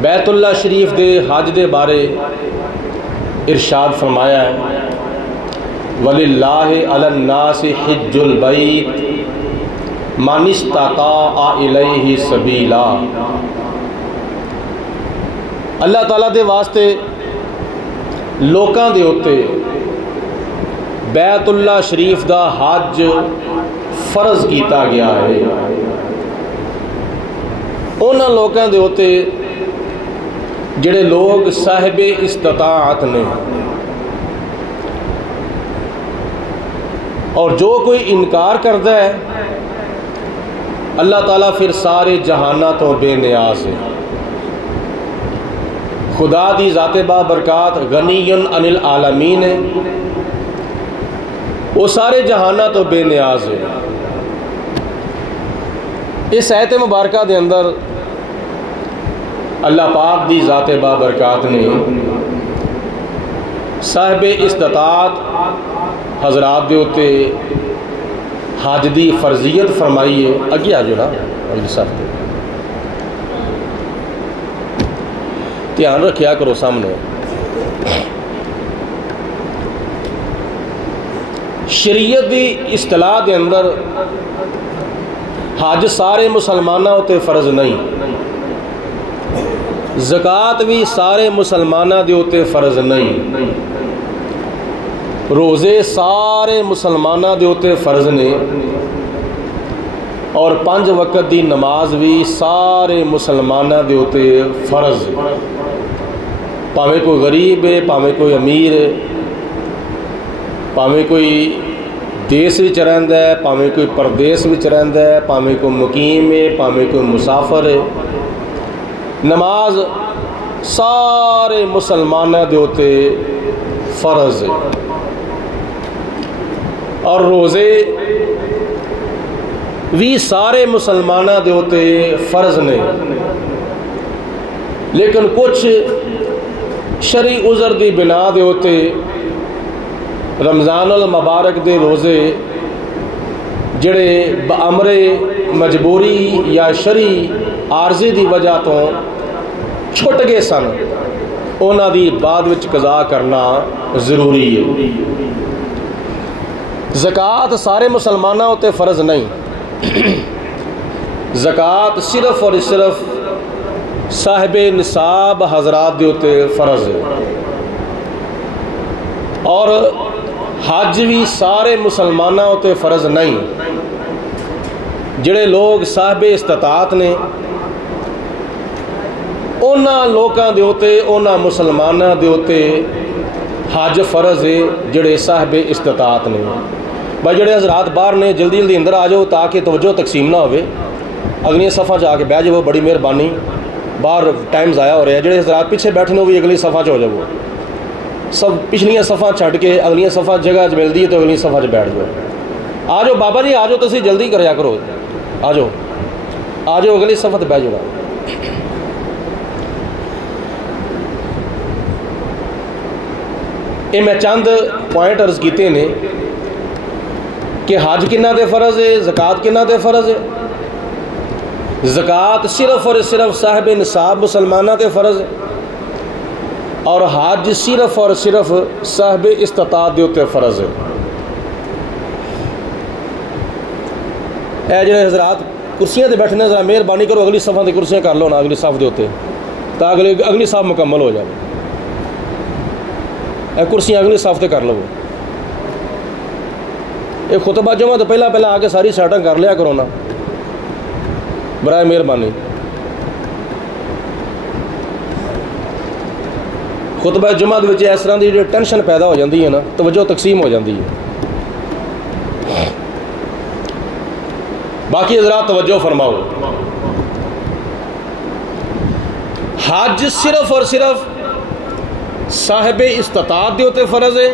بیت اللہ شریف دے حج دے بارے ارشاد فرمایا ہے وَلِلَّهِ عَلَى النَّاسِ حِجُّ الْبَيْتِ مَنِ اسْتَطَاعَ إِلَيْهِ سَبِيلًا۔ اللہ تعالیٰ دے واسطے لوکاں دے اُتے بیت اللہ شریف دا حج فرض کیتا گیا ہے۔ انہاں لوکاں دے اُتے جڑے لوگ صاحب استطاعت نے، اور جو کوئی انکار کرتا ہے اللہ تعالیٰ پھر سارے جہانات تو بے نیاز ہے۔ خدا دی ذات بابرکات غنی عن العالمین ہے، وہ سارے جہانات تو بے نیاز ہے۔ اس آیت مبارکہ دے اندر اللہ پاک دی ذات بابرکات نے صاحب استطاعت حضرات دے ہوتے حج دی فرضیت فرمائی ہے۔ اگے آ جو نا اگلی صاحب دھیان رکھیا کرو سامنے۔ شریعت دی اصطلاح دے اندر حج سارے مسلمانوں تے فرض نہیں، زکوٰۃ بھی سارے مسلمانوں دے اتے فرض نہیں، روزے سارے مسلمانوں دے اتے فرض نے، اور 5 وقت دی نماز بھی سارے مسلمانوں دے اتے فرض، پاویں کوئی غریب ہے، پاویں کوئی امیر ہے، پاویں کوئی دیس وچ رہندا ہے، پاویں کوئی پردیس وچ رہندا ہے، پاویں کوئی مقیم ہے، پاویں کوئی مسافر ہے، نماز سارے مسلمانوں دے اتے فرض ہے، اور روزے بھی سارے مسلمانوں دے اتے فرض نے، لیکن کچھ شرعی عذر دی بنا دے اتے رمضان المبارک دے روزے جڑے بامر مجبوری یا شرعی عارضی دی وجہ تو چھٹ گئے سن، انہاں دی بعد وچ قضا کرنا ضروری ہے۔ زکوٰۃ سارے مسلمانوں تے فرض نہیں، زکوٰۃ صرف اور صرف صاحب نصاب حضرات دے تے فرض ہے، اور حج بھی سارے مسلمانوں تے فرض نہیں، جڑے لوگ صاحب استطاعت نے انہاں لوکاں دے اتے، انہاں مسلمانوں دے اتے حج فرض ہے جڑے صاحب استطاعت نے۔ بھائی جڑے حضرات باہر نے جلدی جلدی اندر آ جاؤ تاکہ توجہ تقسیم نہ ہوئے، اگلی صفحہ جا کے بیٹھ جاؤ، بڑی مہربانی، باہر ٹائم ضائع ہو رہا ہے۔ جڑے حضرات پیچھے بیٹھے وہ بھی اگلی صفحہ ہو جاؤ، سب پچھلیاں صفحہ چھڈ کے اگلیاں صفحہ جگہ ملتی ہے تو اگلی صفحہ بیٹھ جاؤ۔ آ جاؤ بابا جی، آ جاؤ، تسی جلدی کریا کرو، آ جاؤ آ جاؤ اگلی صفحہ تے بیٹھ جاؤ۔ یہ میں چند پوائنٹ عرض کیتے ہیں کہ حج کنہ دے فرض ہے، زکوٰۃ کنہ دے فرض ہے۔ زکوٰۃ صرف اور صرف صاحب نصاب مسلمانوں تے فرض ہے، اور حج صرف اور صرف صاحب استطاعت دے تے فرض ہے۔ اے جڑے حضرات کرسیاں تے بیٹھنے ذرا مہربانی کرو اگلی صفحہ تے کرسیاں کر لو نا، اگلی صف دے تے تاکہ اگلی صف مکمل ہو جائے۔ اے کرسیاں اگلی صف تے کر لو۔ یہ خطبہ جمعہ تو پہلا آ کے ساری سیٹنگ کر لیا کرو نا، برائے مہربانی۔ خطبہ جمعہ دے وچ اس طرح دی جو ٹینشن پیدا ہو جاندی ہے نا، توجہ تقسیم ہو جاندی ہے۔ باقی حضرات توجہ فرماؤ، حج صرف اور صرف صاحب استطاعت دے تے فرض ہے،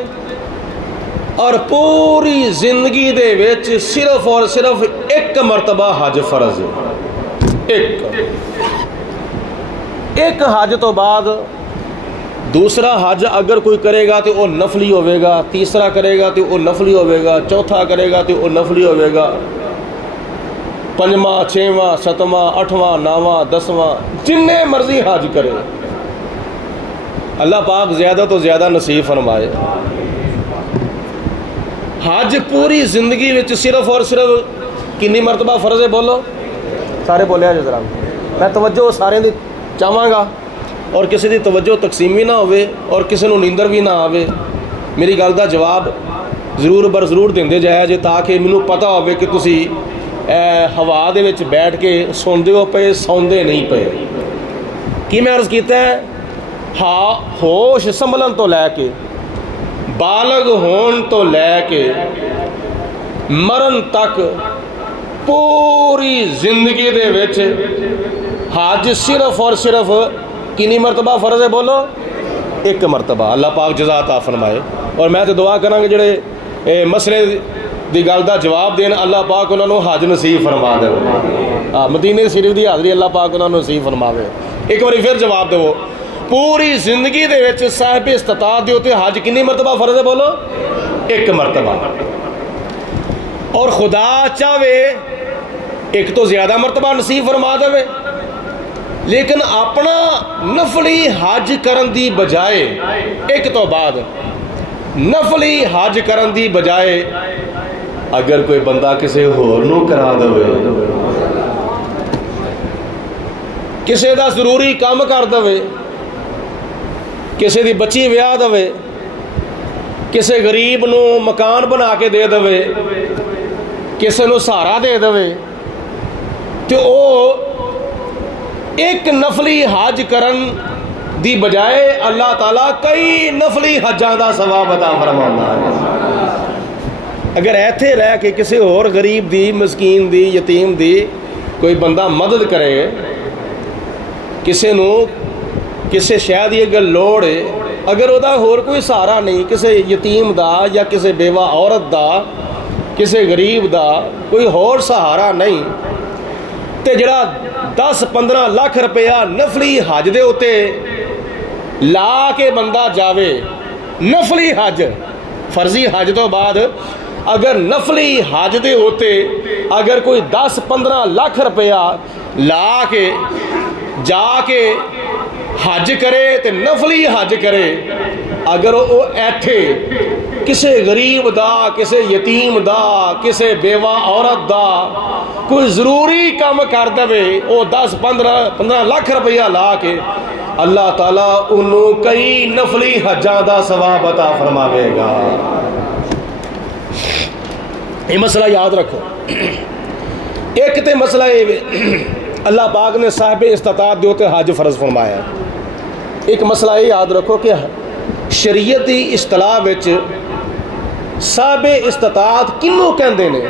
اور پوری زندگی دے وچ صرف اور صرف ایک مرتبہ حج فرض ہے۔ ایک حج تو بعد دوسرا حج اگر کوئی کرے گا تو وہ نفلی ہوئے گا، تیسرا کرے گا تو وہ نفلی ہوئے گا، چوتھا کرے گا تو وہ نفلی ہوئے گا۔ 5واں 6واں 7واں 8واں 9واں 10واں جن مرضی حج کرے، اللہ پاک زیادہ تو زیادہ نصیب فرمائے۔ حج پوری زندگی وچ صرف اور صرف کنی مرتبہ فرض ہے؟ بولو سارے بولیا جی ذرا، میں توجہ سارے دی چاہواں گا، اور کسی دی توجہ تقسیم بھی نہ ہوئے اور کسی نو نیندر بھی نہ آوے۔ میری گل دا جواب ضرور بر ضرور دیندے جایا جے تاکہ مینوں پتہ ہوے کہ تسی ہوا دے وچ بیٹھ کے سوندے ہو پے سوندے نہیں پے۔ کی میں عرض کیتا ہے، ہوش سنبھلن تو لے کے بالغ ہون تو لے کے مرن تک پوری زندگی دے وچ حج صرف اور صرف کنی مرتبہ فرض ہے؟ بولو ایک مرتبہ۔ اللہ پاک جزا عطا فرمائے۔ اور میں تو دعا کراں گے جڑے مسئلے دی گل دا جواب دین، اللہ پاک انہاں نوں حج نصیب فرما دے۔ مدینے شریف دی حاضری اللہ پاک انہاں نوں نصیب فرماوے۔ ایک باری پھر جواب دو، پوری زندگی دے وچ صاحب استطاعت دے اوتے حج کنی مرتبہ فرض ہے؟ بولو ایک مرتبہ۔ اور خدا چاہے ایک تو زیادہ مرتبہ نصیب فرما دے، لیکن اپنا نفلی حج کرن دی بجائے ایک تو بعد نفلی حج کرن دی بجائے اگر کوئی بندہ کسی ہور نو کرا دے، کسی دا ضروری کام کر دے، کسی دی بچی ویاہ دے، کسی غریب نو مکان بنا کے دے دے، کسی نو سہارا دے دے، تو او ایک نفلی حج کرن دی بجائے اللہ تعالیٰ کئی نفلی حجاں دا ثواب عطا فرماؤندا ہے۔ اگر ایتھے رہ کے کسی اور غریب دی مسکین دی یتیم دی کوئی بندہ مدد کرے، کسی نو کسی شاید یہ گل لوڑ ہے، اگر وہ دا اور کوئی سہارا نہیں، کسی یتیم دا یا کسی بیوہ عورت دا کسی غریب دا کوئی اور سہارا نہیں، تے جڑا 10-15 لاکھ روپیہ نفلی حج دے ہوتے لا کے بندہ جاوے، نفلی حج فرضی حج تو بعد اگر نفلی حج دے ہوتے اگر کوئی 10-15 لاکھ روپیہ لا کے جا کے حج کرے تے نفلی حج کرے، اگر وہ ایتھے کسی غریب دا کسی یتیم دا کسی بیوہ عورت دا کوئی ضروری کام کر دے، وہ 10-15 لاکھ روپیہ لا کے اللہ تعالیٰ انہوں کئی نفلی حجاں دا ثواب عطا فرماوے گا۔ یہ مسئلہ یاد رکھو۔ ایک تے مسئلہ یہ اللہ پاک نے صاحب استطاعت دیوتے حج فرض فرمایا ہے۔ ایک مسئلہ یہ یاد رکھو کہ شریعتی اصطلاح وچ صاحب استطاعت کنوں کہندے نے؟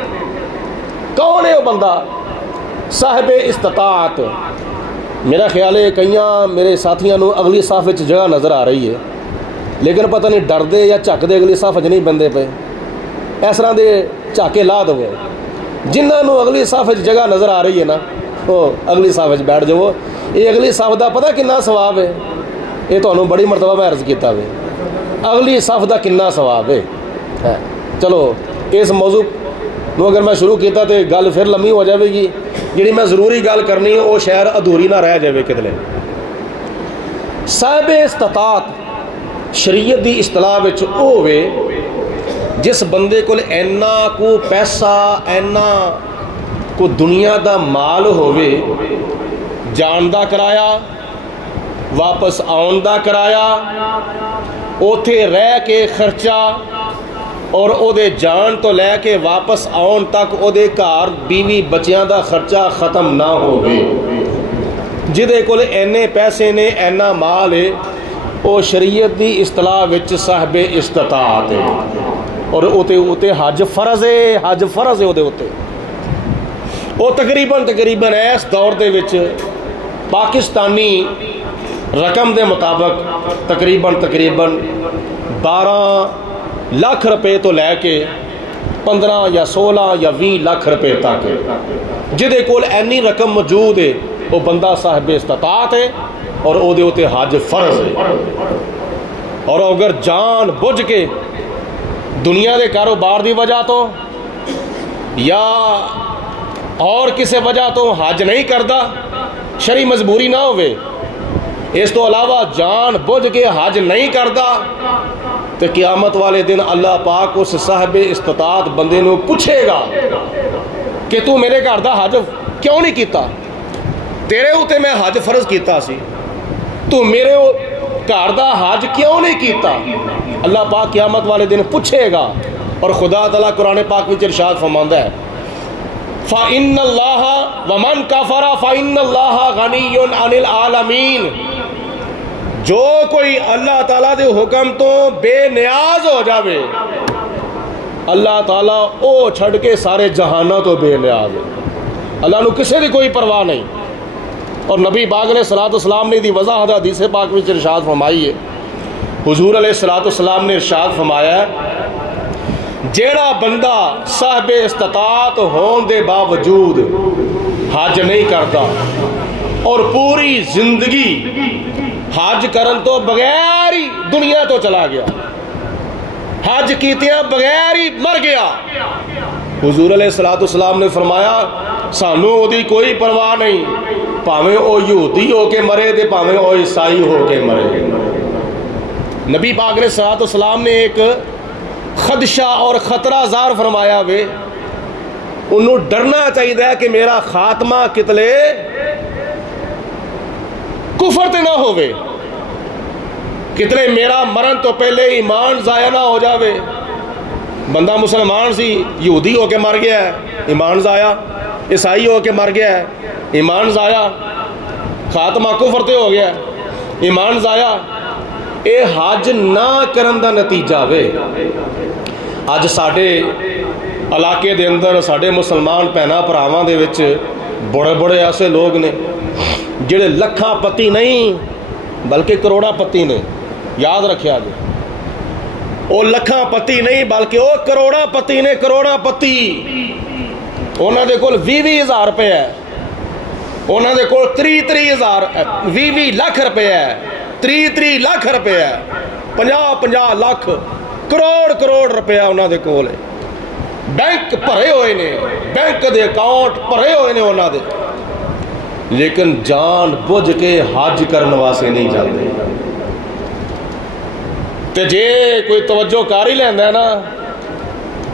کون ہے وہ بندہ صاحب استطاعت؟ میرا خیال ہے کئیاں میرے ساتھیاں نو اگلی صف وچ جگہ نظر آ رہی ہے، لیکن پتہ نہیں ڈر دے یا جھک دے اگلی صف وچ نہیں بندے پے، اس طرح دے جھاکے لا دو۔ جنہاں نو اگلی صف وچ جگہ نظر آ رہی ہے نا، وہ اگلی صف وچ بیٹھ جاؤ۔ یہ اگلی صف دا پتہ کنا ثواب ہے؟ یہ تمہیں بڑی مرتبہ میں عرض کیتا ہے، اگلی صف دا کنا ثواب ہے۔ چلو اس موضوع نو اگر میں شروع کیتا تو گل پھر لمبی ہو جائے گی، جڑی میں ضروری گل کرنی ہے وہ شہر ادھوری نہ رہ جائے کدلے۔ صاحب استطاعت شریعت دی اصطلاح وچ او ہوے جس بندے کول اینا کو پیسہ اینا کو دنیا دا مال ہووے، جان دا کرایا واپس آن دا کرایا، اوتھے رہ کے خرچہ اور او دے جان تو لے کے واپس آن تک او دے گھر بیوی بچیاں دا خرچہ ختم نہ ہووے، جدے کول اینے پیسے نے اینا مال ہے، او شریعت دی اصطلاح وچ صاحب استطاعت ہے، اور اوتے حج فرض ہے، حج فرض ہے او دے اوتے۔ او تقریباً اس دور دے وچ پاکستانی رقم دے مطابق تقریباً 12 لاکھ روپے تو لے کے 15 یا 16 یا 20 لاکھ روپے تک جدے کول اینی رقم موجود ہے وہ بندہ صاحب استطاعت ہے اور او دے اوتے حج فرض ہے۔ اور اگر جان بجھ کے دنیا دے کاروبار دی وجہ تو یا اور کسی وجہ تو حج نہیں کرتا، شرعی مجبوری نہ ہوئے، اس تو علاوہ جان بوجھ کے حج نہیں کرتا، تو قیامت والے دن اللہ پاک اس صاحب استطاعت بندے نو پوچھے گا کہ تو میرے گھر دا حج کیوں نہیں کیتا؟ تیرے ہوتے میں حج فرض کیتا سی، تو میرے گھر دا حج کیوں نہیں کیتا؟ اللہ پاک قیامت والے دن پوچھے گا۔ اور خدا تعالیٰ قرآن پاک میں ارشاد فرماندا ہے فَإِنَّ اللَّهَ وَمَنْ كَفَرَ فَإِنَّ اللَّهَ غَنِيٌّ عَنِ الْعَالَمِينَ، جو کوئی اللہ تعالیٰ دے حکم تو بے نیاز ہو جاوے، اللہ تعالیٰ او چھڑ کے سارے جہانہ تو بے نیاز ہے، اللہ نو کسے دی کوئی پرواہ نہیں۔ اور نبی پاک علیہ السلام نے دی وضاحت حدیث پاک میں ارشاد فرمائی ہے، حضور علیہ السلام نے ارشاد فرمایا ہے جیڑا بندہ صاحب استطاعت ہون دے باوجود حج نہیں کرتا اور پوری زندگی حج کرن تو بغیر ہی دنیا تو چلا گیا، حج کیتیاں بغیر ہی مر گیا، حضور علیہ السلام نے فرمایا سانو او دی کوئی پرواہ نہیں، پاویں او یہودی ہو کے مرے دے پاویں او عیسائی ہو کے مرے۔ نبی پاک علیہ السلام نے ایک خدشہ اور خطرہ زار فرمایا وے، انہوں ڈرنا چاہیے کہ میرا خاتمہ کتلے کفر تے نہ ہوئے، کتلے میرا مرن تو پہلے ایمان ضائع نہ ہو جاوے۔ بندہ مسلمان سی، یہودی ہو کے مر گیا ہے، ایمان ضائع، عیسائی ہو کے مر گیا ہے، ایمان ضائع، خاتمہ کفر تے ہو گیا ہے، ایمان ضائع۔ اے حج نہ کرن دا نتیجہ وے۔ اج ساڈے علاقے دے اندر ساڈے مسلمان بھیناں بھراواں دے وچ بڑے بڑے ایسے لوگ نے جڑے لکھاں پتی نہیں بلکہ کروڑاں پتی نے، یاد رکھیا جی، وہ لکھاں پتی نہیں بلکہ وہ کروڑاں پتی نے، کروڑاں پتی۔ انہاں دے کول 20,000 روپے ہے، انہاں دے کول 30,000 20 لاکھ روپے ہے، 30 لاکھ روپے ہے، 50 لاکھ، کروڑ روپیہ انہاں دے کول ہے، بینک بھرے ہوئے نے، بینک دے اکاؤنٹ بھرے ہوئے نے انہاں دے، لیکن جان بوجھ کے حج کرنے واسطے نہیں جاتے۔ تے جے کوئی توجہ کاری لیندا ہے نا،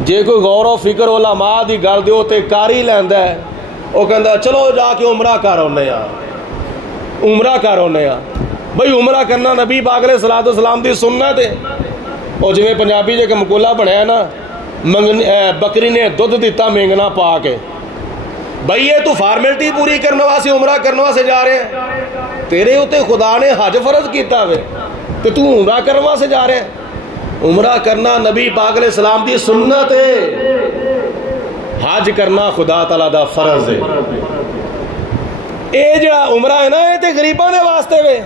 جے کوئی غور و فکر علماء دی گل دیو تے کاری لیندا ہے، وہ کہندا چلو جا کے عمرہ کر اونے آ، عمرہ کر اونے آ۔ بھئی عمرہ کرنا نبی پاک علیہ السلام دی سنت ہے۔ اور جویں پنجابی جے کہ مقولہ بنیا نا، بکری نے دودھ دیتا مینگنا پا کے، بھئی یہ تو فارمیلٹی پوری کرنے واسطے عمرہ کرنے واسطے جا رہے ہیں، تیرے ہوتے خدا نے حج فرض کیتا ہوئے تو عمرہ کرنے واسطے جا رہے ہیں۔ عمرہ کرنا نبی پاک علیہ السلام دی سنت ہے، حج کرنا خدا تعالیٰ دا فرض ہے۔ اے جڑا عمرہ ہے نا، یہ تے غریباں دے واسطے وے،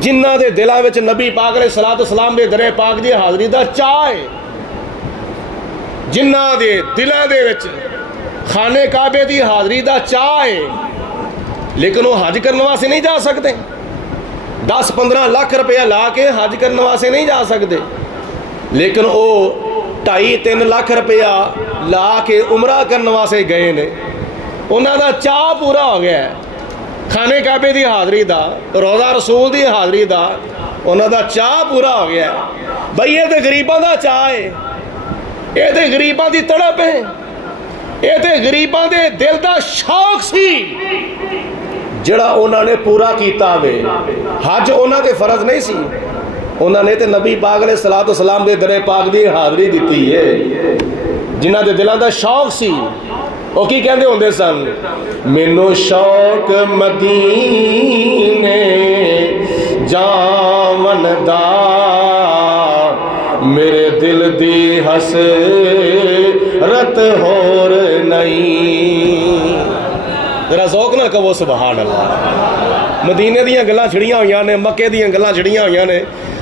جنہ دے دلاں وچ نبی پاک علیہ السلام دے درے پاک دی حاضری دا چاہ ہے، جنہ دے دلاں دے وچ خانے کعبے دی حاضری دا چاہ ہے، لیکن وہ حج کرنے واسطے نہیں جا سکتے، 10-15 لاکھ روپیہ لا کے حج کرنے واسطے نہیں جا سکتے، لیکن وہ 2.5-3 لاکھ روپیہ لا کے عمرہ کرنے واسطے گئے نے، انہاں دا چاہ پورا ہو گیا ہے، خانے کعبے دی حاضری دا، روضہ رسول دی حاضری دا، انہاں دا چاہ پورا ہو گیا ہے۔ بھئی یہ تے غریباں دا چاہ ہے، یہ تے غریباں دی تڑپ ہے، یہ تے غریباں دے دل دا شوق سی جڑا انہاں نے پورا کیتا ہوئے۔ حج انہاں دے فرض نہیں سی، انہاں نے تے نبی پاک علیہ السلام دے درے پاک دی حاضری دیتی ہے، جنہاں دے دلاں دا شوق سی۔ وہ کی کہندے ہوندے سن، مینوں شوق مدینے جاون دا، میرے دل دی حسرت ہور نہیں۔ ذرا ذوق نہ کہو سبحان اللہ۔ مدینے دیاں گلاں چھڑیاں ہویاں نے، مکے دیاں گلاں چھڑیاں ہویاں نے،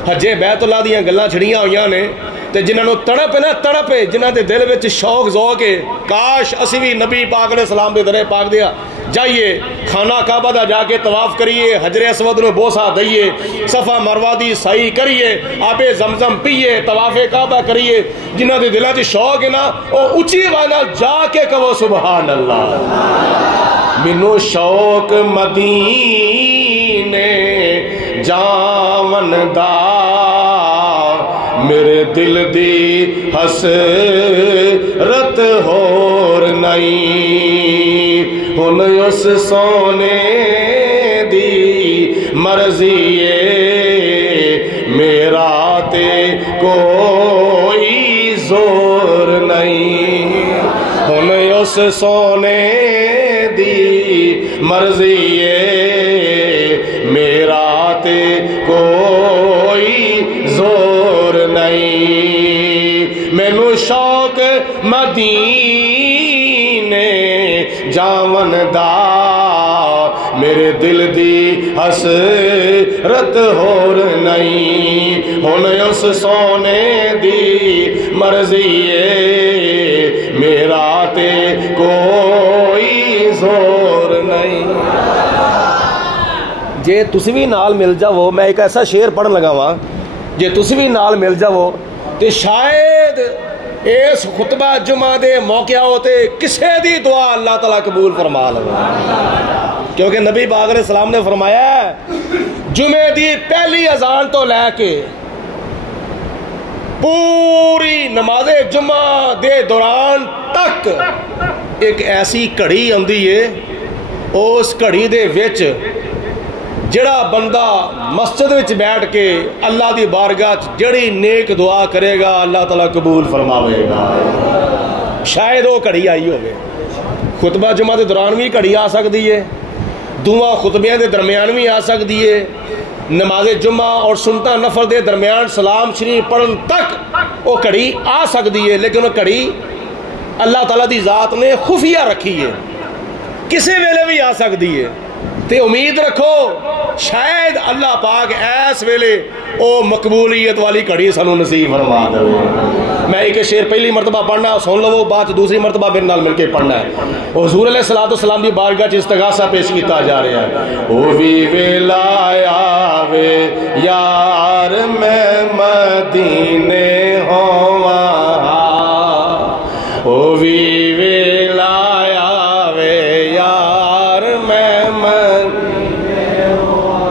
حج بیت اللہ دیاں گلاں چھڑیاں ہویاں نے، تے جنہاں نو تڑپ ہے نا، تڑپ ہے، جنہاں دے دل وچ شوق ذوق ہے، کاش اسی بھی نبی پاک علیہ السلام دے درے پاک دیا جائیے خانہ کعبہ دا جا کے طواف کریے، حجر اسود نو بوسا دئیے، صفا مروہ دی سعی کریے، آب زمزم پیے، طواف کعبہ کریے۔ جنہاں دے دلہ چ شوق ہے نا او اچھی والا جا کے کہو سبحان اللہ۔ منو شوق مدینے جاون دا، میرے دل دی حسرت ہور نہیں، ہن اس سونے دی مرضی ہے، میرا تے کوئی زور نہیں، ہن اس سونے دی مرضی ہے، میرا تے کوئی زور نہیں۔ مینو شوق مدینے جاون دا، میرے دل دی حسرت ہور نہیں، ہن اس سونے دی مرضی ہے، میرا تے کوئی زور نہیں۔ جے تسی بھی نال مل جاؤ، میں ایک ایسا شعر پڑھن لگا ہاں، جے تسی بھی نال مل جاؤ تے شاید اس خطبہ جمعہ دے موقع ہوتے کسے دی دعا اللہ تعالیٰ قبول فرما لے، کیونکہ نبی پاک علیہ السلام نے فرمایا ہے جمعے دی پہلی اذان تو لے کے پوری نماز جمعہ دے دوران تک ایک ایسی گھڑی آندی ہے، اس گھڑی دے وچ جڑا بندہ مسجد وچ بیٹھ کے اللہ دی بارگاہ جڑی نیک دعا کرے گا اللہ تعالیٰ قبول فرماوے گا۔ شاید وہ گھڑی آئی ہوگی، خطبہ جمعہ دے دوران بھی گھڑی آ سکتی ہے، دعا خطبیاں دے درمیان بھی آ سکتی ہے، نماز جمعہ اور سنتا نفل دے درمیان سلام شریف پڑھن تک وہ گھڑی آ سکتی ہے، لیکن وہ گھڑی اللہ تعالیٰ دی ذات نے خفیہ رکھی ہے، کسی ویلے بھی آ سکتی ہے، تے امید رکھو شاید اللہ پاک ایس ویلے او مقبولیت والی گھڑی سانو نصیب فرما دے۔ میں ایک شعر پہلی مرتبہ پڑھنا سن لو، بعد دوسری مرتبہ میرے نال مل کے پڑھنا ہے۔ حضور علیہ السلام دی بارگاہ چ استغاثہ پیش کیتا جا رہا ہے۔ او وی ویلا آوے یار میں مدینے ہوواں، او وی ویلا آوے یار میں مدینے ہوواں،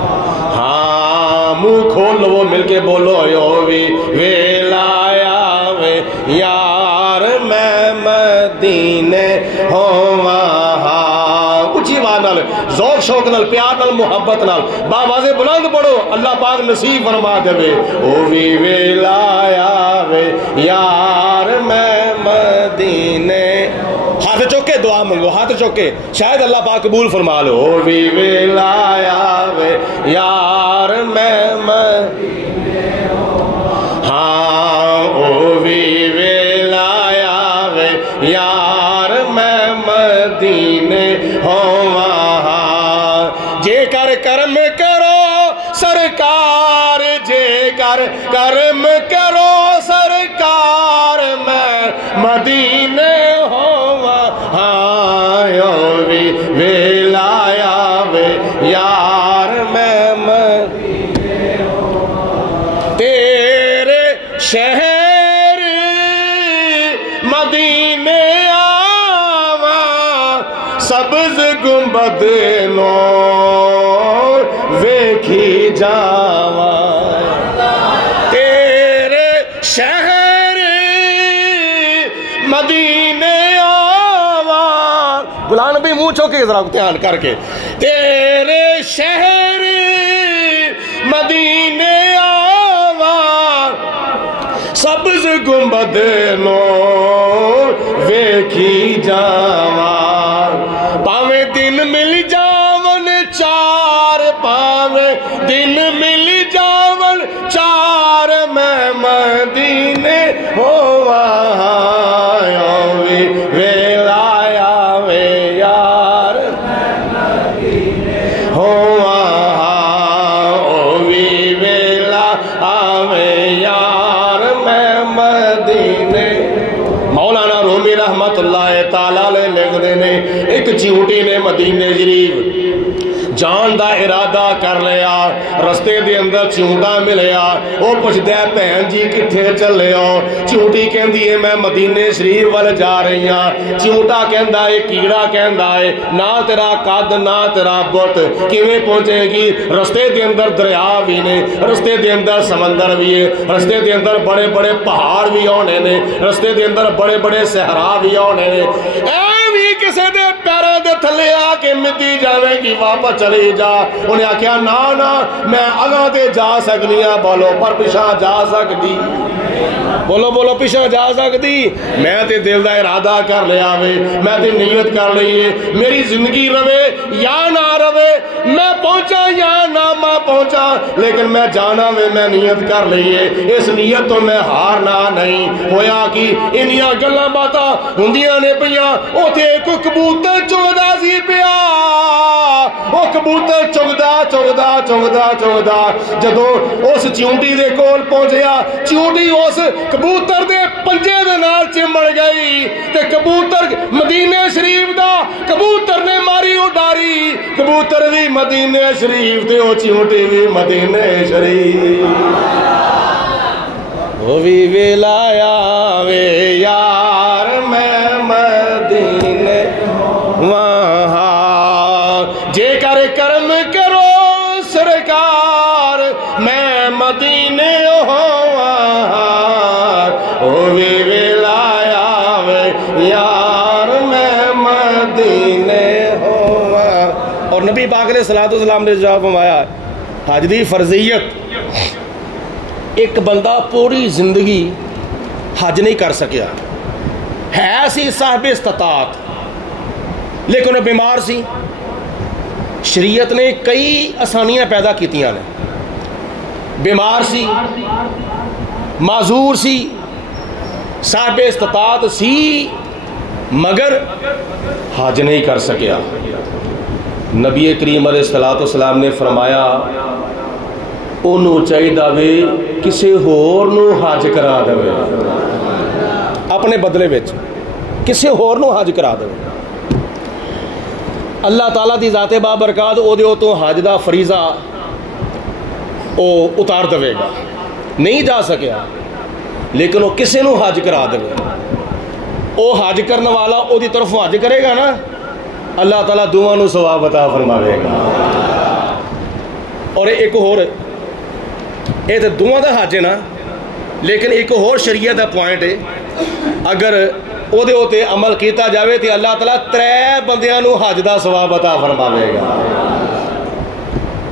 ہاں منہ کھول لو مل کے بولو، او وی ویلا آوے یار میں مدینے ہوواں، اچھی آواز نال ذوق شوق نال پیار نال محبت نال باواز بلند پڑھو، اللہ پاک نصیب فرما دے۔ او وی ویلا آوے یار میں مدینے، ہاتھ چوک کے دعا منگو، ہاتھ چوک کے، شاید اللہ پاک قبول فرما لو۔ او وی ویلا آوے یار میں مدینے، ہاں او وی ویلا آوے یار میں مدینے ہوواں، جے کر کرم کرو سرکار، جے کر کرم کرو سرکار میں مدینے ہوواں، ہاں او وی ویلا آوے یار میں مدینے ہوواں، تیرے شہر مدینے آواں، سبز گنبد نو ویکھی جاواں، تیرے شہر مدینے آواں، غلام بھی منہ چوکے ذرا دھیان کر کے، تیرے شہر مدینے آواں، سبز گنبد نو ویکھی جاواں، پاویں دن مل جاون چار، پاویں دن مل جاون چار میں مدینے ہوواں، او وی ویلا آوے یار میں مدینے ہوواں، او وی ویلا آوے یار میں مدینے جان دا ارادہ کر لیا رستے دے اندر چونٹا ملیا وہ پوچھدا ہے بھین جی کتھے چلے ہو چونٹی کہندی ہے میں مدینے شریف وال جا رہی ہاں چونٹا کہندا ہے کیڑا کہندا ہے نہ تیرا قد نہ تیرا بت کیویں پہنچے گی رستے دے اندر دریا بھی نے رستے دے اندر سمندر بھی ہے رستے دے اندر بڑے بڑے پہاڑ بھی ہونے نے رستے دے اندر بڑے بڑے صحرا بھی ہونے نے ایویں کسے دے پیروں دے تھلے آ کے مٹی جاوے گی واپس چلی جا انہیں آکھیا نا میں اگاں تے جا سکدی ہاں بولو پر پیچھے جا سکدی بولو پیچھے جا سکتی میں تے دل دا ارادہ کر لیا وے میں تے نیت کر لئی ہے میری زندگی رہے یا نہ رہے میں پہنچا یا نہ میں پہنچا لیکن میں جانا وے میں نیت کر لئی ہے اس نیت تو میں ہارنا نہیں ہویا کہ انہیاں گلاں باتاں ہوندیاں نے پیاں اوتھے کوئی کبوتر چگدا سی پیا وہ کبوتر چگدا جدوں اس چونٹی دے کول پہنچیا چونٹی اس کبوتر دے پنجے دے نال چمڑ گئی تے کبوتر مدینے شریف دا کبوتر نے ماری اڈاری کبوتر بھی مدینے شریف تے او چونٹی بھی مدینے شریف وہ بھی ویلایا وے یار میں مدینے وہاں جے کر کرم کرو سرکار میں مدینے اور نبی پاک علیہ السلام نے جواب فرمایا حج دی فرضیت ایک بندہ پوری زندگی حج نہیں کر سکیا ہے سی صاحب استطاعت لیکن بیمار سی شریعت نے کئی آسانیاں پیدا کیتیاں نے بیمار سی معذور سی صاحب استطاعت سی مگر حج نہیں کر سکیا نبی کریم علیہ السلام نے فرمایا انہوں چاہیے وے کسی ہور نو حج کرا دے اپنے بدلے وچ کسی ہور نو حج کرا دے اللہ تعالیٰ دی ذات بابرکات او دے تو حج دا فریضہ او اتار دے گا نہیں جا سکیا لیکن وہ کسی نو حج کرا دے او حج کرنے والا او دی طرف حج کرے گا نا اللہ تعالیٰ دعا نو ثواب عطا فرماوے گا اور ایک اور یہ تو دعا دا حج ہے نا لیکن ایک اور شریعت دا پوائنٹ ہے اگر او دے ہوتے عمل کیتا جاوے تو اللہ تعالیٰ 3 بندیاں نو حج دا ثواب عطا فرماوے گا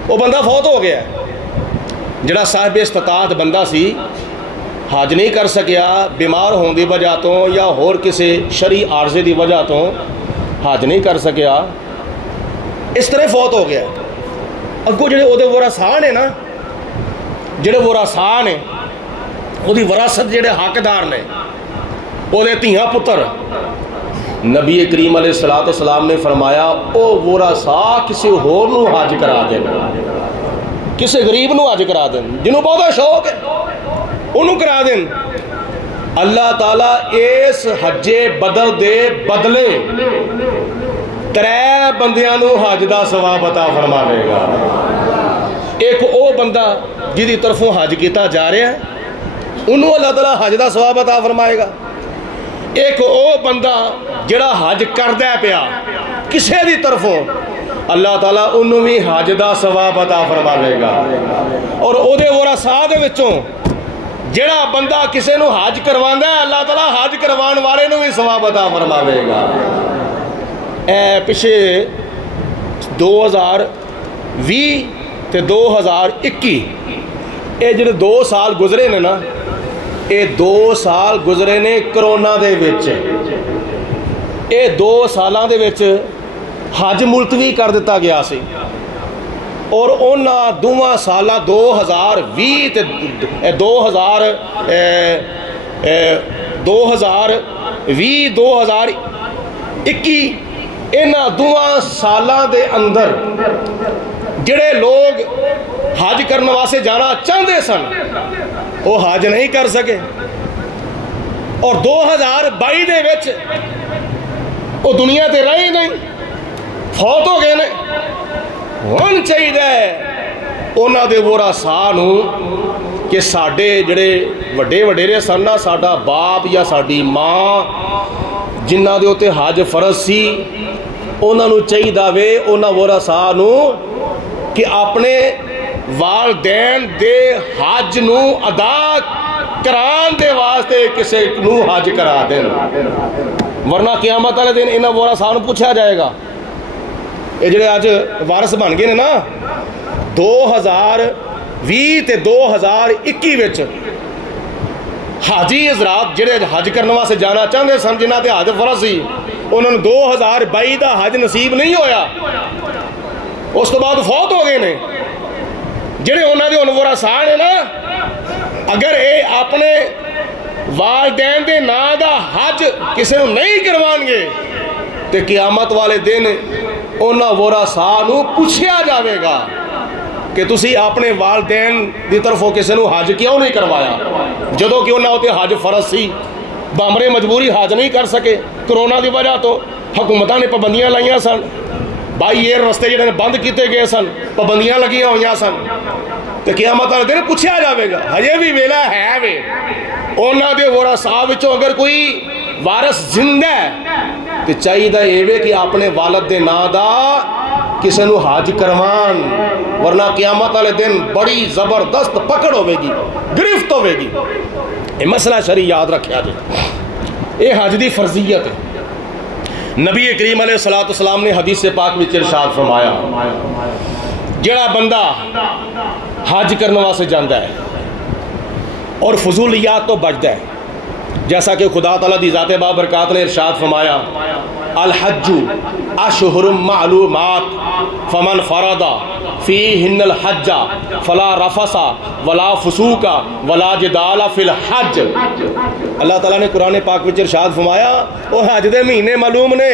وہ بندہ فوت ہو گیا جڑا صاحب استطاعت بندہ سی حج نہیں کر سکیا بیمار ہون دی وجہ تو یا ہور کسی شرعی عارضے دی وجہ تو حج نہیں کر سکیا اس طرح فوت ہو گیا اگو جڑے او دے ورثاء نے نا جڑے ورثاء نے او دی وراثت جڑے حقدار نے او دے دھیاں پتر نبی کریم علیہ السلام نے فرمایا او ورثاء کسی ہور نو حج کرا دیں کسی غریب نو حج کرا دیں جنہوں بہت شوق ہے انہوں کرا دیں اللہ تعالیٰ اس حج بدل دے بدلے 3 بندیاں نو حج دا ثواب عطا فرماوے گا ایک او بندہ جدی طرفوں حج کیتا جا رہا ہے انہوں اللہ تعالیٰ حج دا ثواب عطا فرمائے گا ایک او بندہ جڑا حج کردہ پیا کسے دی طرفوں اللہ تعالیٰ انہوں بھی حج دا ثواب عطا فرماوے گا اور او دے ورثاء دے وچوں جڑا بندہ کسے نو حج کرواندا ہے اللہ تعالیٰ حج کروان والے نو بھی ثواب عطا فرماوے گا پچھے 2020 تے 2021 یہ جڑے 2 سال گزرے نے نا یہ 2 سال گزرے نے کرونا دے وچ یہ 2 سالاں دے وچ حج ملتوی کر دیتا گیا سی اور انہاں 2 سالاں 2020 تے 2021 انہاں 2 سالاں دے اندر جڑے لوگ حج کرنے واسطے جانا چاہتے سن وہ حج نہیں کر سکے اور 2022 دے وچ وہ دنیا تے رہے نہیں فوت ہو گئے نے ہون چاہیے انہاں دے وراثاء نوں کہ ساڈے جڑے وڈے وڈیرے سن نا، ساڈا باپ یا ساڈی ماں جنہاں دے اوتے حج فرض سی، انہاں نوں چاہیے وے انہاں وراثاء نوں کہ اپنے والدین دے حج نوں ادا کران دے واسطے کسے نوں حج کرا دین، ورنہ قیامت والے دن انہاں وراثاء نوں پوچھا جائے گا۔ یہ جڑے اج وارث بن گئے نا 2020 تے 2021 وچ حاجی حضرات جڑے حج کرنے واسطے جانا چاہتے سن، جنہاں تے حج فرض سی، انہوں نے 2022 دا حج نصیب نہیں ہویا، اس تو بعد فوت ہو گئے نے۔ جڑے انہاں دے وراثاء نے نا، اگر اے اپنے والدین دے نام دا حج کسی نوں نہیں کروان گے تے قیامت والے دن انہاں وراثاء نوں پوچھیا جاوے گا کہ تسی اپنے والدین دی طرفوں کسی نوں حج کیوں نہیں کروایا، جدوں کہ انہاں تے حج فرض سی، بامرے مجبوری حج نہیں کر سکے، کرونا دی وجہ تو حکومتاں نے پابندیاں لائیاں سن، بائی ایئر رستے جڑے بند کیتے گئے سن، پابندیاں لگیاں ہوئیاں سن، تے قیامت والے دن پوچھا جاوے گا۔ ہجے بھی ویلا ہے وے انہاں دے وراثاء وچوں اگر کوئی وارث زندہ ہے تے چاہیے اے وے کہ اپنے والد دے نام دا کسی نوں حج کروان، ورنہ قیامت والے دن بڑی زبردست پکڑ ہوے گی، گرفت ہوے گی۔ یہ مسئلہ شرعی یاد رکھیا جی، یہ حج دی فرضیت ہے۔ نبی کریم علیہ السلام نے حدیث پاک وچ ارشاد فرمایا، جڑا بندہ حج کرنے واسطے جاندا ہے اور فضولیات تو بچتا ہے، جیسا کہ خدا تعالیٰ دی ذات بابرکات نے ارشاد فرمایا، الحج اشہر معلومات فمن فرض فیہن الحج فلا رفث ولا فسوق ولا جدال فی الحج۔ اللہ تعالیٰ نے قرآن پاک وچ ارشاد فرمایا وہ حج دے مہینے معلوم نے،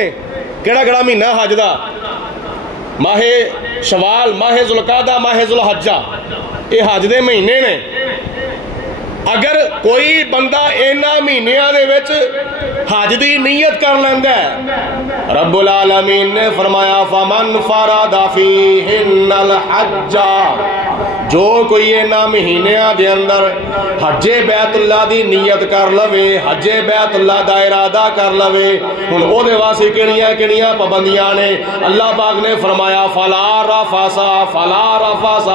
کیڑا کیڑا مہینہ حج دا؟ ماہ شوال، ماہ ذوالقعدہ، ماہ ذوالحجہ، یہ حج دے مہینے نے۔ اگر کوئی بندہ اینا مہینیاں دے وچ حج دی نیت کر لیندا ہے، رب العالمین نے فرمایا فمن فرض فیہن الحج، جو کوئی اینا مہینیاں دے اندر حج بیت اللہ دی نیت کر لوے، حج بیت اللہ دا ارادہ کر لوے، ہن او دے واسطے کیڑیاں پابندیاں نے؟ اللہ پاک نے فرمایا فلا رفث فلا رفث،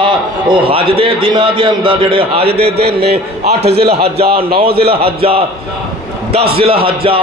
او حج دے دناں دے اندر جڑے حج دے دن نے 8 ذی الحجہ، 9 ذی الحجہ، 10 ذی الحجہ،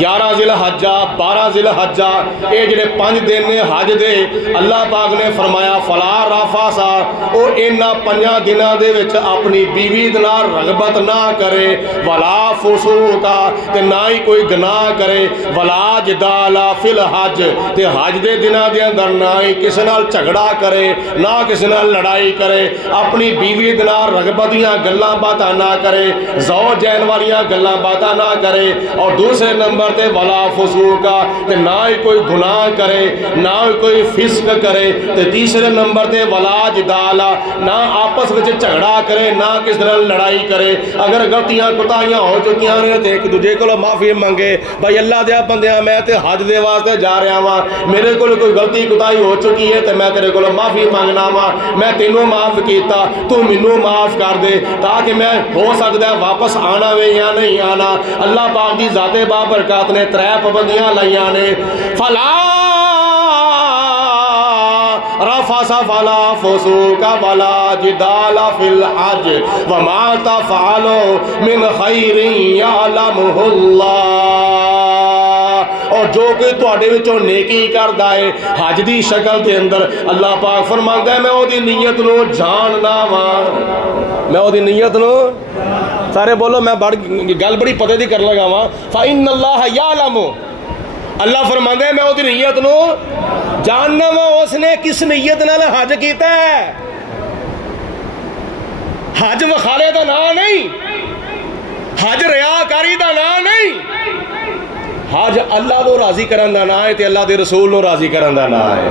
11 ذی الحجہ، 12 ذی الحجہ، اے جڑے 5 دن نے حج دے، اللہ پاک نے فرمایا فلا رفث، او انہاں 5 دناں دے وچ اپنی بیوی دے نال رغبت نہ کرے، ولا فسوق تے نہ ہی کوئی گناہ کرے، ولا جدال فی الحج تے حج دے دناں دے اندر نہ ہی کسے نال جھگڑا کرے، نہ کسے نال لڑائی کرے، اپنی بیوی دے نال رغبت دیاں گلاں باتاں نہ کرے، زوجین والیاں گلاں باتاں نہ کرے، اور دوسرے نمبر تے ولا فسوق تے نہ ہی کوئی گناہ کرے، نہ ہی کوئی فسق کرے، تے تیسرے نمبر تے ولا جدال، نہ آپس وچ جھگڑا کرے، نہ کس طرح لڑائی کرے۔ اگر غلطیاں کوتاہیاں ہو چکیاں نے تے ایک دوجے کولوں معافی منگے، بھائی اللہ دیا بندیاں میں تے حج دے واسطے جا رہا ہاں، میرے کول کوئی غلطی کوتاہی ہو چکی ہے تے میں تیرے کولوں معافی منگنا وا، میں تینوں معاف کیتا، تو مینوں معاف کر دے، تاکہ میں ہو سکتا ہے واپس آنا وے یا نہیں آنا۔ اللہ پاک دی ذات بابرکات نے 3 پابندیاں لائیاں نے، فلا رفث ولا فسوق ولا جدال فی الحج وما تفعلوا من خیر یعلمہ اللہ، اور جو کہ تواڈے وچوں نیکی کردا ہے حج دی شکل دے اندر، اللہ پاک فرماندا ہے میں او دی نیت نو جاننا وا، میں او دی نیت نو، سارے بولو میں گل بڑی پتے دی کر لگا وا، فإن اللہ یعلم، اللہ فرماندا ہے میں او دی نیت نو جاننا وا، اس نے کس نیت نال حج کیتا ہے۔ حج وخالے دا نام نہیں، حج ریاکاری دا نام نہیں، حج اللہ کو راضی کرن دا نام ہے تے اللہ دے رسول کو راضی کرن دا نام ہے۔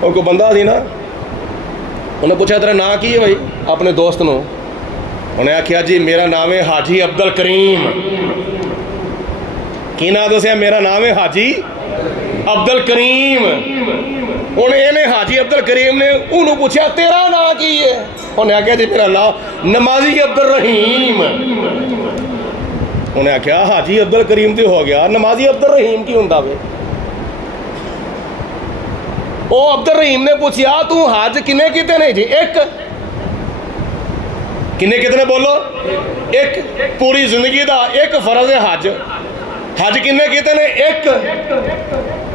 اور کوئی بندہ سی نا، انہیں پوچھا تیرا نام کی ہے بھائی اپنے دوست نو، انہیں آکھیا جی میرا نام ہے حاجی عبدالکریم۔ کی نام دسیا؟ میرا نام ہے حاجی अब्दुल करीम। उन्हें हाजी अब्दुल करीम ने उन्होंने पूछा तेरा नाम की है? उन्हें आख्या जी मेरा नाम नमाजी अब्दुल रहीम। उन्हें आख्या हाजी अब्दुल करीम तो हो गया, नमाजी अब्दुल रहीम की होंदा वे? ओ अब्दुल रहीम ने पूछा तू हज किन्ने कीते ने जी? एक। किन्ने कितने बोलो? एक। पूरी जिंदगी का एक फर्ज है हज। हज किन्ने कीते ने? एक।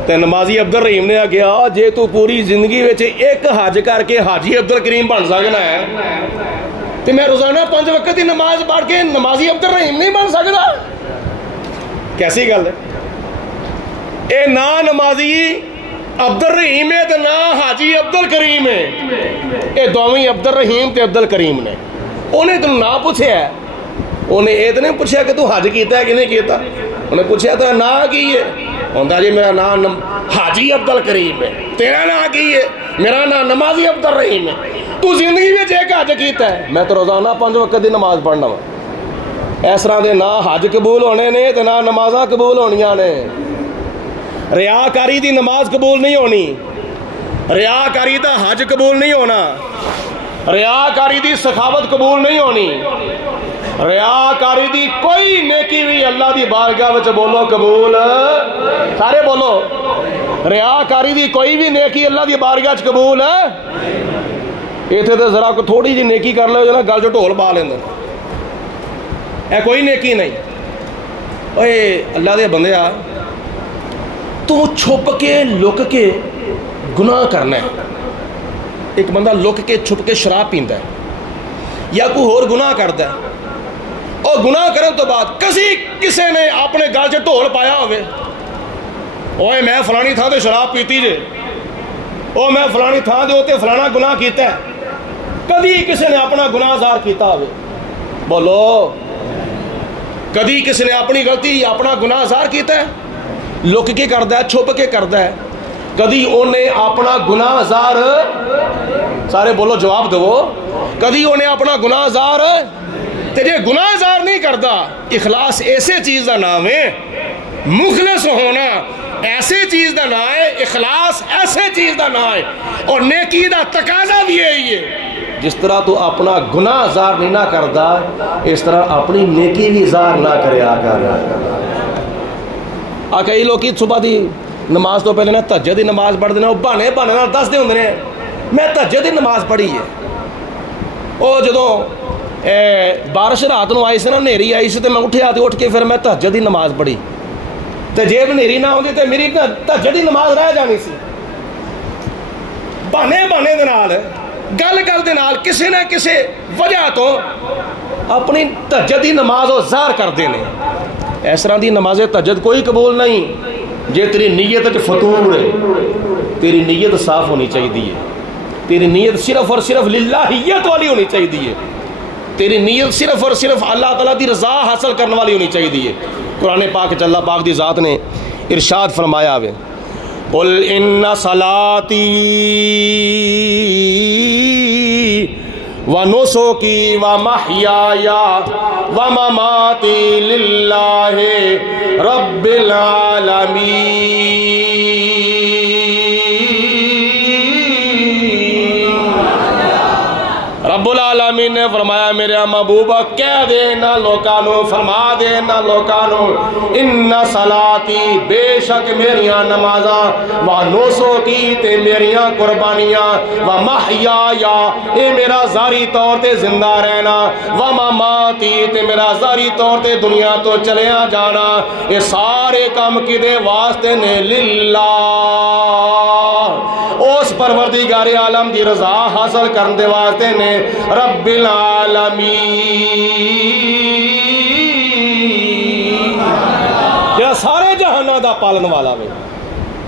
ते नमाजी अब्दुल रहीम ने आख्या जे तू पूरी जिंदगी विच एक हज करके हाजी अब्दुल करीम बन सकना है तो मैं रोजाना 5 वक्त की नमाज पढ़ के नमाजी अब्दुल रहीम नहीं बन सकता? कैसी गल है? ये ना नमाजी अब्दुल रहीम है तो ना हाजी अब्दुल करीम है। ये दोवें अब्दुल रहीम ते अब्दुल करीम ने। उन्हें तेन ना पूछया, उन्हें ये तो नहीं पूछा कि तू हज किया है कि नहीं किया। उन्हें पूछा तेरा ना की है? होंदा जी मेरा नाम हाजी अब्दुल करीम है। तेरा ना की है? मेरा नाम नमाजी अब्दुल रहीम है। तू जिंदगी में एक हज किया है? मैं तो रोजाना 5 वक्त की नमाज पढ़ना वा। इस तरह के ना हज कबूल होने ने तो ना नमाजा कबूल होनिया ने। रियाकारी दी नमाज कबूल नहीं होनी, रियाकारी दा हज कबूल नहीं होना, रियाकारी दी सखावत कबूल नहीं होनी, रियाकारी दी कोई नेकी भी अल्लाह दी बारगाह विच बोलो कबूल। सारे बोलो, रियाकारी दी कोई भी नेकी अल्लाह दी बारगाह च कबूल है। इत्थे तो जरा को थोड़ी जी नेकी कर लो ना गल च ढोल पा लेंदे, ऐ कोई नेकी नहीं। ओए अल्लाह दे बंदेआ, तू छुप के लुक के गुनाह करना है। एक बंदा लुक के छुप के शराब पींदा है या कोई होर गुनाह करता है, और गुनाह करने तो बाद किसी ने अपने गल च ढोल पाया होवे, ओए मैं फलानी थां ते शराब पीती जे, ओ मैं फलानी थां दे उत्ते फलाना गुनाह कीता है। कदी किसी ने अपना गुनाह ज़ाहिर कीता होवे? बोलो, कदी किसी ने अपनी गलती अपना गुनाह ज़ाहिर कीता है? लुक के करता है, छुप के करता है। कदी उन्हें अपना गुनाह ज़ाहिर, सारे बोलो जवाब दो, कदी उन्हें अपना गुनाह ज़ाहिर ते जे गुनाह ज़ाहिर नहीं करता। इखलास ऐसे चीज़ का नाम है, मुखलिस होना ऐसे चीज़ का नाम है, इखलास ऐसे चीज़ का नाम है, और नेकी का तकाजा भी यही है। जिस तरह तू अपना गुनाह ज़ाहिर नहीं ना करता, इस तरह अपनी नेकी भी ज़ाहिर ना करया कर। कई लोग सुबह की नमाज तो पहले ना तहज्जुद की नमाज पढ़ते हैं, बहाने बहाने नाल दसदे हुंदे ने मैं तहज्जुद की नमाज पढ़ी है। वो जदों बारिश रात को आई सी ना, हनेरी आई सी तो मैं उठिया तो उठ के फिर मैं तहज्जुद की नमाज पढ़ी, तो जे हनेरी ना आती तो मेरी तहज्जुद की नमाज रह जानी सी। बहाने बहाने दे नाल गल गल दे नाल किसी ना किसी वजह तो अपनी तहज्जुद की नमाज वो ज़ाहिर करते हैं। इस तरह की नमाज तहज्जुद कोई कबूल नहीं। जे तेरी नीयत च फतूर है, तेरी नीयत साफ होनी चाहिए, तेरी नीयत सिर्फ और सिर्फ लिल्लाहियत वाली होनी चाहिए, तेरी नीयत सिर्फ और सिर्फ अल्लाह ताला की रज़ा हासिल करने वाली होनी चाहिए। कुरान पाक च अल्लाह पाक दी ज़ात ने इरशाद फरमाया वे, कुल इन्ना सलाती व नुसुकी व महयाया व ममाती लिल्लाहि रब्बिल आलमीन। रब्बुल आलमीन ने फरमाया मेरे महबूबा कह दे ना लोकानू, फरमा दे ना लोकानू, इन्ना सलाती बेशक मेरिया नमाजा, व नुसुकी ते मेरिया कुर्बानियां, व महयाया ये मेरा जारी तौर ते जिंदा रहना, व ममाती ते मेरा जारी तौर ते दुनिया तो चलिया जाना, ये सारे काम किदे वास्ते ने? लिल्लाह, उस परवरदिगारे आलम की रजा हासिल करने दे वास्ते ने, रब्बिल आलमीन, जो सारे जहाना दा पालन वाला वे।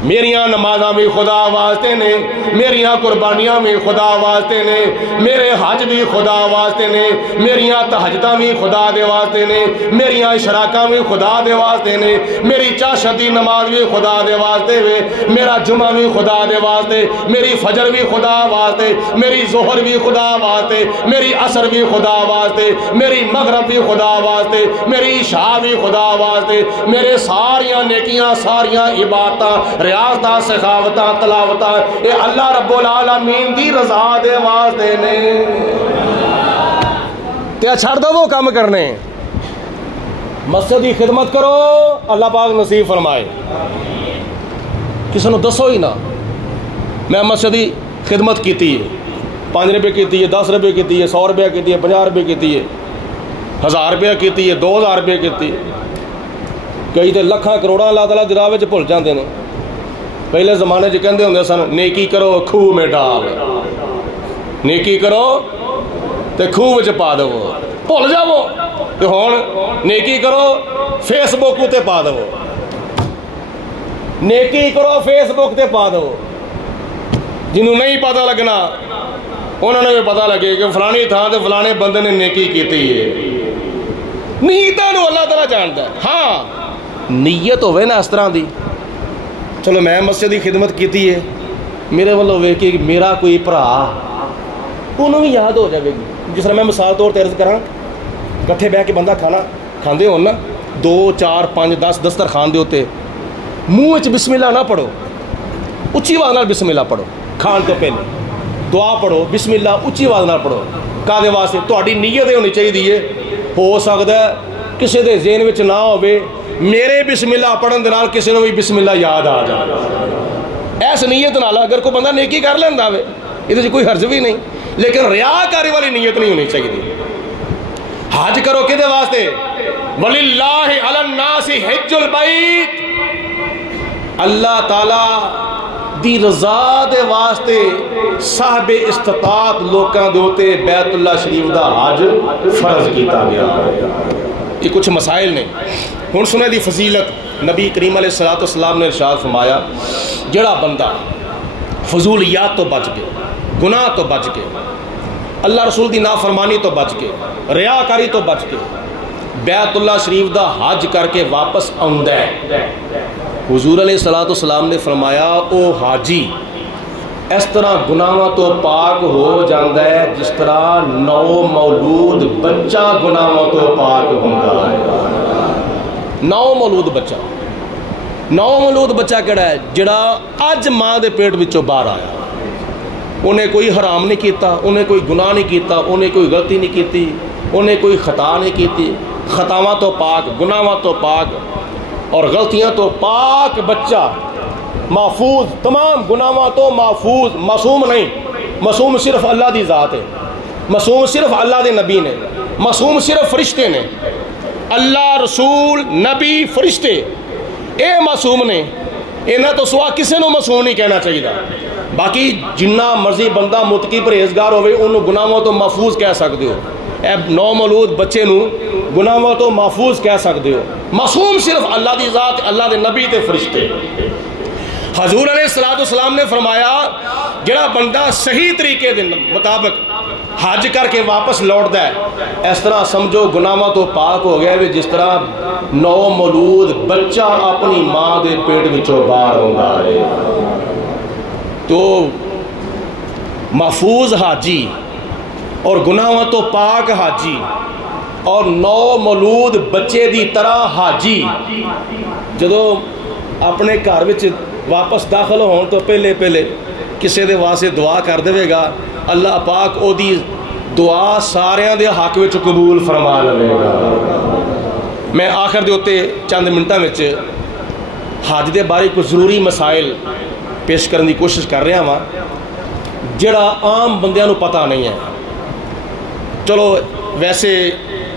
मेरिया नमाजा भी खुदा वास्ते ने, मेरिया कुर्बानियाँ भी खुदा वास्ते ने, मेरे हज भी खुदा वास्ते ने, मेरिया तहज्जुदां भी खुदा दे वास्ते ने, मेरिया इशराकां भी खुदा दे वास्ते ने, मेरी चाशत दी नमाज भी खुदा दे वास्ते वे, मेरा जुमा भी खुदा दे वास्ते, मेरी फजर भी खुदा वास्ते, मेरी जोहर भी खुदा वास्ते, मेरी असर भी खुदा वास्ते, मेरी मगरब भी खुदा वास्ते, मेरी इशा भी खुदा वास्ते, मेरे सारिया नेकियां सारिया इबादतां ریاضتاں سخاوتاں تلاوتاں اے اللہ رب العالمین دی رضا دے واسطے نے تے چھڑ دو وہ کام کرنے مسجد کی خدمت کرو اللہ پاک نصیب فرمائے کسی نے دسو ہی نہ میں مسجد کی خدمت کیتی ہے 5 روپے کیتی ہے 10 روپے کیتی ہے 100 روپے کیتی ہے 50 روپے کیتی ہے 1000 روپے کیتی ہے 2000 روپے کیتی ہے کئی تو لکھاں کروڑاں اللہ تعالیٰ دی راہ وچ بھول جاندے نے پہلے زمانے چ کہندے ہوندے سن نیکی کرو کھوہ میں ڈال نیکی کرو تے کھوہ وچ پا دو بھول جاؤ تے ہن نیکی کرو فیس بک تے پا دو نیکی کرو فیس بک تے پا دو جنہوں نہیں پتہ لگنا انہوں نے بھی پتہ لگے کہ فلانی تھان تے فلانے بندے نے نیکی کیتی ہے نیتاں نو اللہ تعالیٰ جانتا ہے ہاں نیت ہوئے نا اس طرح دی چلو میں مسجد کی خدمت کیتی ہے میرے والوں ویکھ کے میرا کوئی بھرا انہوں بھی یاد ہو جائے گی جس طرح میں مثال طور تے عرض کراں کٹھے بہ کے بندہ کھانا کھاندے ہون نا 2 4 5 10 دسترخوان دے ہوتے منہ وچ بسم اللہ نہ پڑھو اچھی آواز نال بسم اللہ پڑھو کھان تو پہلے دعا پڑھو بسم اللہ اچھی آواز نال پڑھو کادے واسطے تہاڈی نیت ہونی چاہیے ہو سکتا ہے کسی دے ذہن وچ نہ ہوے میرے بسم اللہ پڑھن دے نال کسی نو بھی بسم اللہ یاد آ جائے ایس نیت نال اگر کوئی بندہ نیکی کر لیندا ہوے یہ کوئی حرج بھی نہیں لیکن ریاکاری والی نیت نہیں ہونی چاہیے حج کرو کدے واسطے وَلِلَّهِ عَلَى النَّاسِ حِجُّ الْبَيْتِ اللہ تعالیٰ دی رضا دے واسطے صاحب استطاعت لوکاں دے ہوتے بیت اللہ شریف دا حج فرض کیتا گیا یہ کچھ مسائل نے ہن سنے دی فضیلت نبی کریم علیہ السلام نے ارشاد فرمایا جڑا بندہ فضولیات تو بچ کے گناہ تو بچ کے اللہ رسول دی نافرمانی تو بچ کے ریاکاری تو بچ کے بیت اللہ شریف دا حج کر کے واپس آندا ہے حضور علیہ السلام نے فرمایا او حاجی اس طرح گناہاں تو پاک ہو جاندا ہے جس طرح نو مولود بچہ گناہاں تو پاک ہوندا ہے نو مولود بچہ کیڑا ہے جڑا اج ماں دے پیٹ وچوں باہر آیا انہیں کوئی حرام نہیں کیتا انہیں کوئی گناہ نہیں کیتا انہیں کوئی غلطی نہیں کیتی انہیں کوئی خطا نہیں کیتی خطاواں تو پاک گناہاں تو پاک اور غلطیاں تو پاک بچہ محفوظ تمام گناہاں تو محفوظ معصوم نہیں معصوم صرف اللہ دی ذات ہے معصوم صرف اللہ دے نبی نے معصوم صرف فرشتے نے اللہ رسول نبی فرشتے اے معصوم نے انہاں تو سوا کسے نو معصوم نہیں کہنا چاہیے باقی جنہ مرضی بندہ متقی پرہیزگار ہوئے انہوں گناہوں تو محفوظ کہہ سکتے ہو اے نو مولود بچے نو گناہوں تو محفوظ کہہ سکتے ہو معصوم صرف اللہ دی ذات اللہ دے نبی تے فرشتے حضور علیہ السلام نے فرمایا جڑا بندہ صحیح طریقے دے مطابق حج کر کے واپس لوٹ ہے اس طرح سمجھو گناہوں تو پاک ہو گیا جس طرح نو مولود بچہ اپنی ماں دے پیٹ وچوں باہر ہوندا ہے تو محفوظ حاجی اور گناہوں تو پاک حاجی اور نو مولود بچے دی طرح حاجی جدو اپنے گھر وچ واپس داخل ہون تو پہلے کسے دے واسطے دعا کر دے گا اللہ پاک او دی دعا ساریاں دے حق وچ قبول فرما لے گا میں آخر دے ہوتے چند منٹاں وچ حج دے بارے کچھ ضروری مسائل پیش کرنے کی کوشش کر رہا ہاں جڑا عام بندیاں نو پتہ نہیں ہے چلو ویسے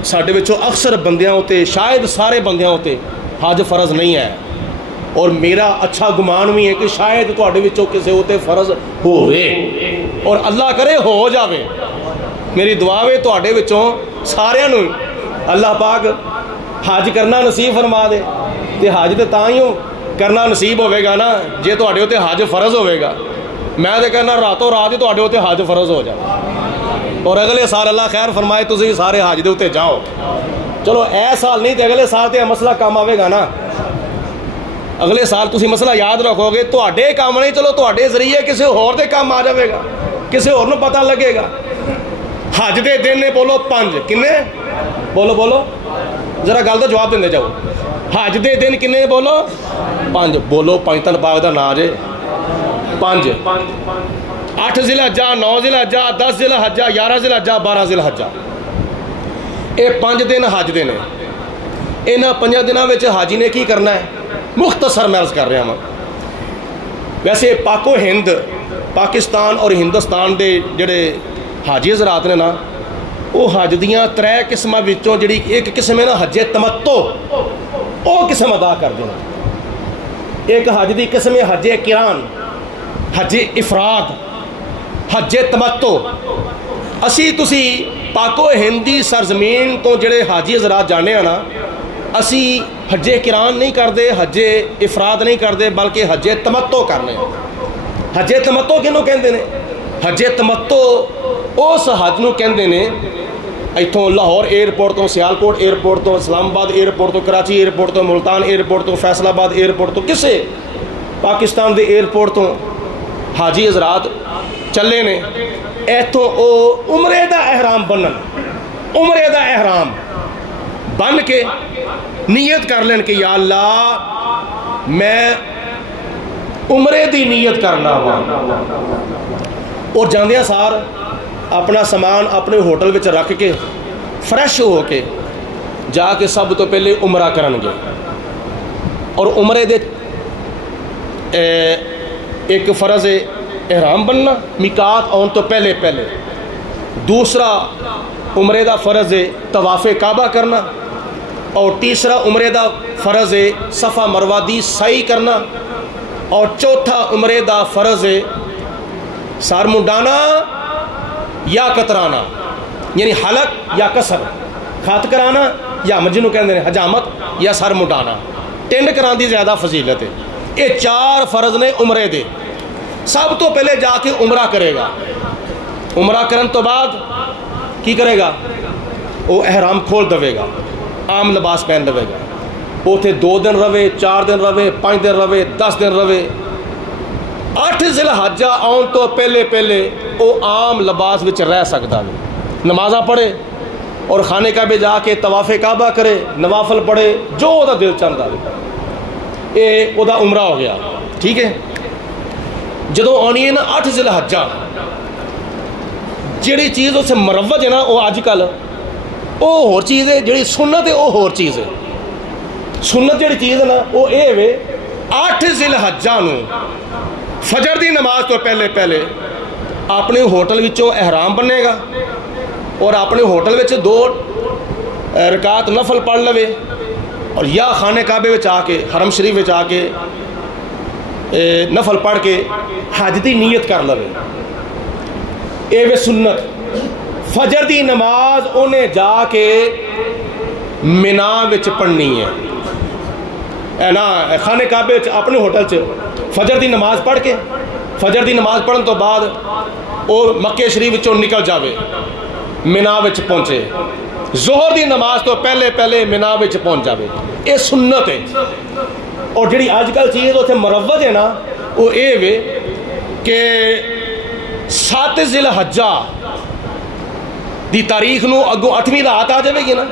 ساڈے وچوں اکثر بندیاں ہوتے شاید سارے بندیاں ہوتے حج فرض نہیں ہے اور میرا اچھا گمان بھی ہے کہ شاید تواڈے وچوں کسے ہوتے فرض ہوئے اور اللہ کرے ہو جاوے میری دعا ہے تواڈے وچوں ساریاں نو اللہ پاک حج کرنا نصیب فرما دے تے حج تے تاں ہی کرنا نصیب ہوئے گا نا جے تواڈے ہوتے حج فرض ہوئے گا میں تے کہنا راتوں رات ہی تواڈے ہوتے حج فرض ہو جائے اور اگلے سال اللہ خیر فرمائے تسی سارے حج دے ہوتے جاؤ چلو اے سال نہیں تے اگلے سال تے مسئلہ کام آوے گا نا اگلے سال تسی مسئلہ یاد رکھو گے تواڈے کام نہیں چلو تواڈے ذریعے کسی اور دے کام آ جاوے گا کسی اور نو پتہ لگے گا حج دے دن نے بولو 5 کنے بولو ذرا گل دا جواب دیندے جاؤ حج دے دن کنے بولو 5 बोलो पंजतन पाक का नाम जे 5 8 ज़िलहज्जा 9 ज़िलहज्जा 10 ज़िलहज्जा 11 ज़िलहज्जा 12 ज़िलहज्जा ये 5 दिन हज दे ने। इन्हां 5 दिनों में हाजी ने की करना है मुख्तसर मैं अर्ज़ कर रहा हूँ। वैसे पाको हिंद पाकिस्तान और हिंदुस्तान के जोड़े हाजी हज़रात ने ना वो हज दियाँ 3 किस्मां विचों जिहड़ी एक किस्म है ना हजे तमत्तो वो किस्म अदा करते हैं। एक हज की किस्म है हजे किरान हजे इफराद हजे तमत्तो। असी तुसी पाको हिंदी सरजमीन तो जोड़े हाजी हज़रात जाने ना असी हजे किरान नहीं करते हजे इफराद नहीं करते बल्कि हजे तमत्तो करने। हजे तमत्तो किनू कहते हैं? हजे तमत्तो उस हज नूं कहते हैं इत्थों लाहौर एयरपोर्ट तो सियालकोट एयरपोर्ट तो इस्लामाबाद एयरपोर्ट तो कराची एयरपोर्ट तो मुल्तान एयरपोर्ट तो फैसलाबाद एयरपोर्ट तो किसी पाकिस्तान के एयरपोर्ट तो हाजी हज़रात चले ने इत्थों वो उमरे का एहराम बनन उमरे का एहराम बन के नीयत कर लें कि या अल्लाह मैं उमरे की नीयत करना वा। और जांदियां सार अपना समान अपने होटल में रख के फ्रैश हो के जाके सब तो पहले उमरा करनगे। और उमरे दे एक फ़र्ज़ एहराम बनना मिकात आने तो पहले पहले। दूसरा उमरे का फ़र्ज़ है तवाफ़े काबा करना। और तीसरा उमरे का फ़र्ज़ है सफ़ा मरवा दी सही करना। और चौथा उमरे का फ़र्ज़ है सर मुंडाना या कतराना यानी हलक या कसर खत कराना या जिन्हों कहते हैं हजामत या सर मुंडाना टिंड कराने की ज़्यादा फजीलत है। ये 4 फ़र्ज़ ने उमरे दे। सब तो पहले जाके उमरा करेगा। उमरा करन तो बाद की करेगा वो एहराम खोल देगा आम लिबास पहन लवेगा। उथे 2 दिन रवे 4 दिन रवे 5 दिन रवे 10 दिन रवे। 8 ज़िलहज्जा आने तो पहले पहले वो आम लिबास विच रह सकता है। नमाज़ा पढ़े और खाने काबे जाके तवाफ़े काबा करे नवाफल पढ़े जो उसका दिल चाहता है। ये उसका उमरा हो गया। ठीक है। जदों आनी है ना 8 ज़िलहज्जा जिहड़ी चीज़ उस मरवज है ना वो अजकल वो होर चीज़ है जिहड़ी सुन्नत है वो होर चीज़ है। सुन्नत जिहड़ी चीज़ है ना वो ये वे 8 ज़िलहज्जा नूं फजर की नमाज तो पहले पहले अपने होटल विचों एहराम बनेगा और अपने होटल विच 2 रकात नफल पढ़ लवे और या खाने काबे विच आके हरम शरीफ विच आके नफल पढ़ के हज की नीयत कर लवे। ये वे सुन्नत। फजर की नमाज उन्हें जाके मिना विच पढ़नी है ना खाने काबे अपने होटल च फजर की नमाज पढ़ के फजर की नमाज पढ़ने तो बाद वो मक्के शरीफ विचों निकल जावे मिना विच पहुँचे जोहर की नमाज तो पहले पहले मिना विच पहुँच जावे। ये सुन्नत है। और जी अजकल चीज़ उत्थे मरवज है ना वो ये वे कि 7 ज़िलहज्जा की तारीख नूं अगों 8वीं रात आ जाएगी ना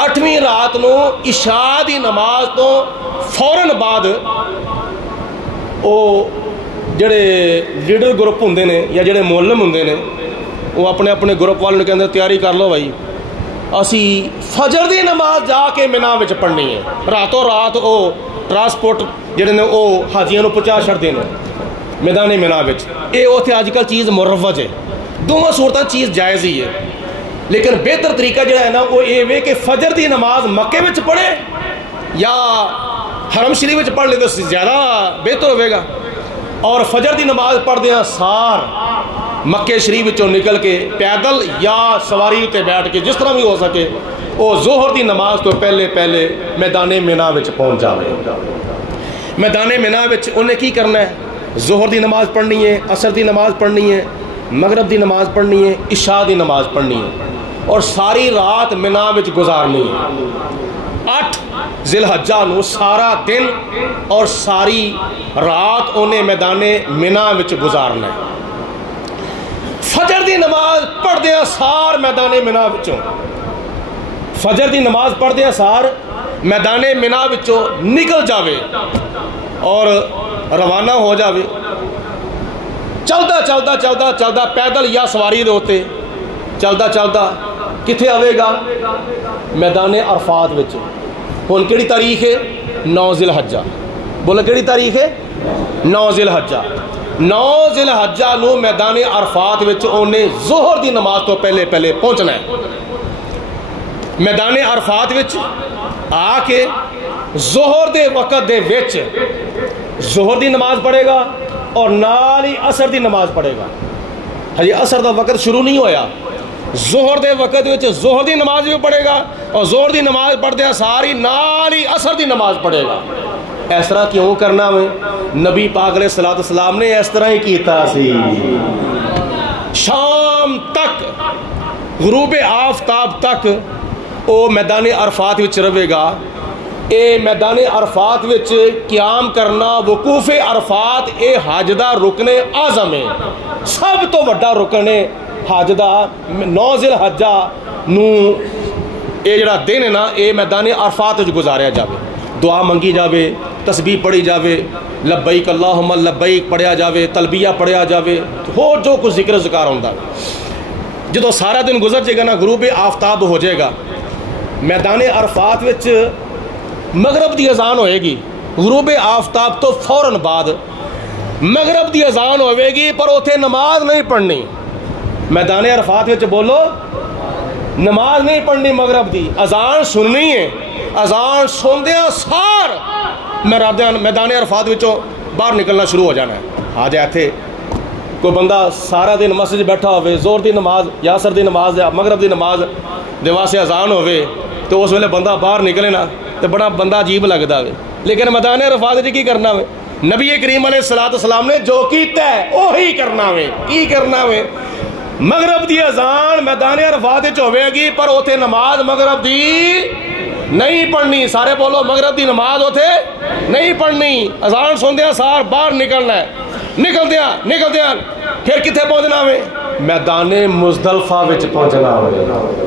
8वीं रात नूं इशा की नमाज तो फौरन बाद वो जड़े लीडर ग्रुप होंदे ने या जड़े मोलम होंदे ने वो अपने अपने ग्रुप वालों कहते तैयारी कर लो भाई असी फजर की नमाज जाके मिना विच पढ़नी है। रातों रात वो ट्रांसपोर्ट जिहड़े ने वो हाजियां नूं पहुंचा छड्डदे ने मैदान मिना विच। ये उत्थे अजकल चीज़ मुरवज है। दोवां सूरतां चीज़ जायज़ ही है लेकिन बेहतर तरीका जो है ना वो ये वे कि फजर की नमाज मक्के विच पढ़े या हरम शरीफ विच पढ़ ले तो ज़्यादा बेहतर होगा। और फजर की नमाज पढ़दे सार मक्के शरीफ विचों निकल के पैदल या सवारी उत्ते बैठ के जिस तरह भी हो सके वो जोहर की नमाज तो पहले पहले मैदान मिना विच पहुँच जाए। मैदान मिना विच उन्हें की करना है जोहर की नमाज पढ़नी है असर की नमाज पढ़नी है मगरब की नमाज पढ़नी है इशा की नमाज पढ़नी है और सारी रात मिना विच गुजारनी है। 8 ज़िलहज्जा नूं सारा दिन और सारी रात उन्हें मैदान मिना विच गुजारना है। फजर की नमाज पढ़दे सार मैदान मिना विचों फजर की नमाज पढ़दे सार मैदान मिना विचों निकल जावे اور روانہ ہو جاوے، چلدا چلدا چلدا چلدا پیدل یا سواری دے ہوتے چلدا چلدا کتھے آوے گا؟ میدان عرفات وچ۔ ہن کیڑی تاریخ ہے؟ 9 ذی الحجہ۔ بولو کیڑی تاریخ ہے؟ 9 ذی الحجہ۔ 9 ذی الحجہ نو میدان عرفات وچ اونے ظہر دی نماز تو پہلے پہلے پہنچنا ہے۔ میدان عرفات وچ آ کے ظہر دے وقت دے وچ ظہر دی نماز پڑھے گا اور نال ہی عصر دی نماز پڑھے گا۔ ہجی عصر دا وقت شروع نہیں ہویا، ظہر دے وقت وچ ظہر دی نماز بھی پڑھے گا اور ظہر دی نماز پڑھتے ہیں ساری نال ہی عصر دی نماز پڑھے گا۔ اس طرح کیوں کرنا ہے؟ نبی پاک علیہ الصلوۃ والسلام نے اس طرح ہی کیتا سی۔ شام تک، غروب آفتاب تک او میدان عرفات وچ رہے گا۔ اے میدان عرفات وچ قیام کرنا، وقوف عرفات، اے حج دا رکن اعظم ہے، سب تو بڑا رکن ہے حج دا۔ 9 ذی الحجہ نو اے جڑا دن ہے نا، اے میدان عرفات وچ گزاریا جاوے، دعا منگی جاوے، تسبیح پڑھی جاوے، لبیک اللہم لبیک پڑھیا جاوے، تلبیہ پڑھیا جاوے، ہو جو کچھ ذکر ذکار ہوندا۔ جدو سارا دن گزر جائے گا نا، غروب آفتاب ہو جائے گا، میدان عرفات وچ مغرب دی اذان ہوئے گی۔ غروب آفتاب تو فوراً بعد مغرب دی اذان ہوئے گی، پر اتھے نماز نہیں پڑھنی۔ میدان عرفات وچ بولو نماز نہیں پڑھنی، مغرب دی اذان سننی ہے۔ اذان سندیاں سار میدان عرفات وچوں باہر نکلنا شروع ہو جانا ہے۔ آ جائے تھے کوئی بندہ سارا دن مسجد بیٹھا ہوئے، زور دی نماز یا عصر دی نماز یا مغرب دی نماز دے واسطے اذان ہوئے، تو اس ویلے بندہ باہر نکلے نا تو بڑا بندہ عجیب لگتا ہے۔ لیکن میدان عرفات وچ کی کرنا ہے؟ نبی کریم علیہ الصلوۃ والسلام نے جو کیتا ہے وہی کرنا ہے۔ کی کرنا ہے؟ مغرب دی اذان میدان عرفات وچ ہوئے گی، پر اوتھے نماز مغرب دی نہیں پڑھنی۔ سارے بولو مغرب دی نماز اوتھے نہیں پڑھنی۔ اذان سندیاں سار باہر نکلنا ہے، نکلدیاں پھر کتنے پہنچنا ہے؟ میدان مزدلفہ وچ پہنچنا ہے۔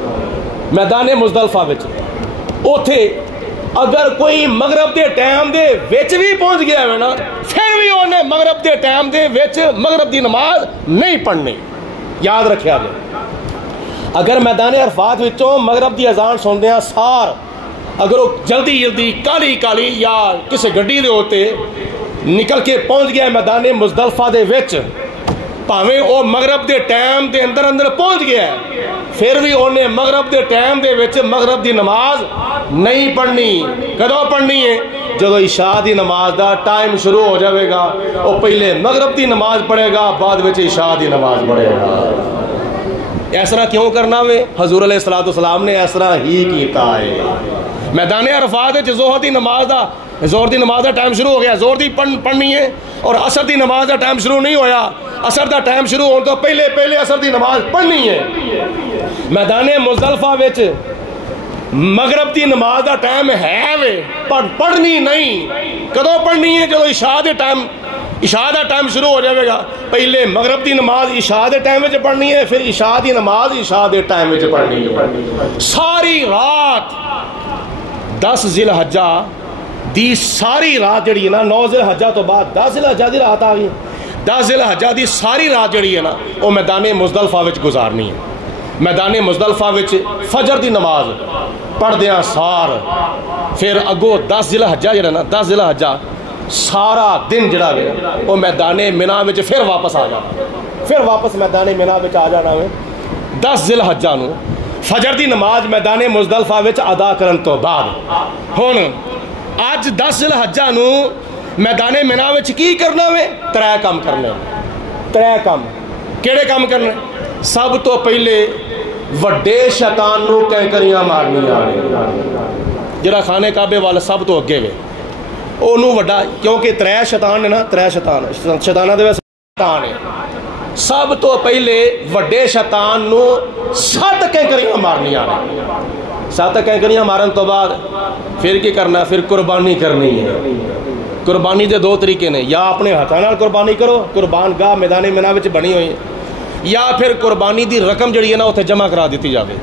میدان مزدلفہ وچ اوتھے اگر کوئی مغرب دے ٹائم دے وچ بھی پہنچ گیا ہے نا، پھر بھی انہیں مغرب دے ٹائم دے وچ مغرب دی نماز نہیں پڑھنی۔ یاد رکھیا جائے، اگر میدان عرفات وچوں مغرب دی اذان سندیاں سار اگر وہ جلدی جلدی کالی کالی یا کسی گڈی دے ہوتے نکل کے پہنچ گیا میدان مزدلفہ دے وچ، پاویں او مغرب دے ٹائم دے اندر اندر پہنچ گیا ہے، پھر بھی انہیں مغرب دے ٹائم دے وچ مغرب دی نماز نہیں پڑھنی۔ کدوں پڑھنی ہے؟ جدو عشاء دی نماز دا ٹائم شروع ہو جائے گا، وہ پہلے مغرب دی نماز پڑھے گا، بعد وچ عشاء دی نماز پڑھے گا۔ اس طرح کیوں کرنا ہے؟ حضور علیہ الصلوۃ والسلام نے اس طرح ہی کیتا ہے۔ میدان عرفات وچ ظہر دی نماز دا ٹائم شروع ہو گیا، زور دی پڑھنی ہے، اور عصر دی نماز دا ٹائم شروع نہیں ہویا، عصر دا ٹائم شروع ہونے تو پہلے عصر دی نماز پڑھنی ہے۔ میدان مزدلفہ وچ مغرب دی نماز دا ٹائم ہے وے، پر پڑھنی نہیں۔ کدوں پڑھنی ہے؟ جدو عشاء دا ٹائم شروع ہو جائے گا، پہلے مغرب دی نماز عشاء دے ٹائم وچ پڑھنی ہے، پھر عشاء دی نماز عشاء دے ٹائم وچ پڑھنی ہے۔ ساری رات 10 ذی الحجہ دی ساری رات جڑی ہے نا، 9 ذی الحجہ تو بعد 10 ذی الحجہ دی رات آ گئی، 10 ذی الحجہ دی ساری رات جڑی ہے نا، وہ میدان مزدلفہ وچ گزارنی ہے۔ میدان مزدلفہ وچ فجر دی نماز پڑھدیاں سار پھر اگو 10 ذی الحجہ جڑا نا، 10 ذی الحجہ سارا دن جڑا ہے وہ میدان منا وچ پھر واپس آ جانا، پھر واپس میدان منا وچ آ جانا ہے۔ 10 ذی الحجہ نو فجر دی نماز میدان مزدلفہ وچ ادا کرن تو بعد ہن اج 10 ذی الحجہ نو میدان منا وچ کی کرنا ہے؟ 3 کام کرنے۔ 3 کام کیڑے کام کرنے؟ سب تو پہلے وڈے شیطان نو کینکریاں مارنیاں، جڑا خانے کعبے والا سب تو اگے وے، اونوں وڈا، کیونکہ 3 شیطان نے نا، 3 شیطاناں دے وچ شیطان ہے۔ سب تو پہلے وڈے شیطان نو 7 کینکریاں مارنیاں نے۔ 7 کینکریاں مارن تو بعد پھر کی کرنا؟ پھر قربانی کرنی ہے۔ قربانی دے 2 طریقے نے، یا اپنے ہاتھاں نال قربانی کرو، قربان گاہ میدان منا وچ بنی ہوئی ہے، یا پھر قربانی دی رقم جڑی ہے نا اتنے جمع کرا دیتی جاوے۔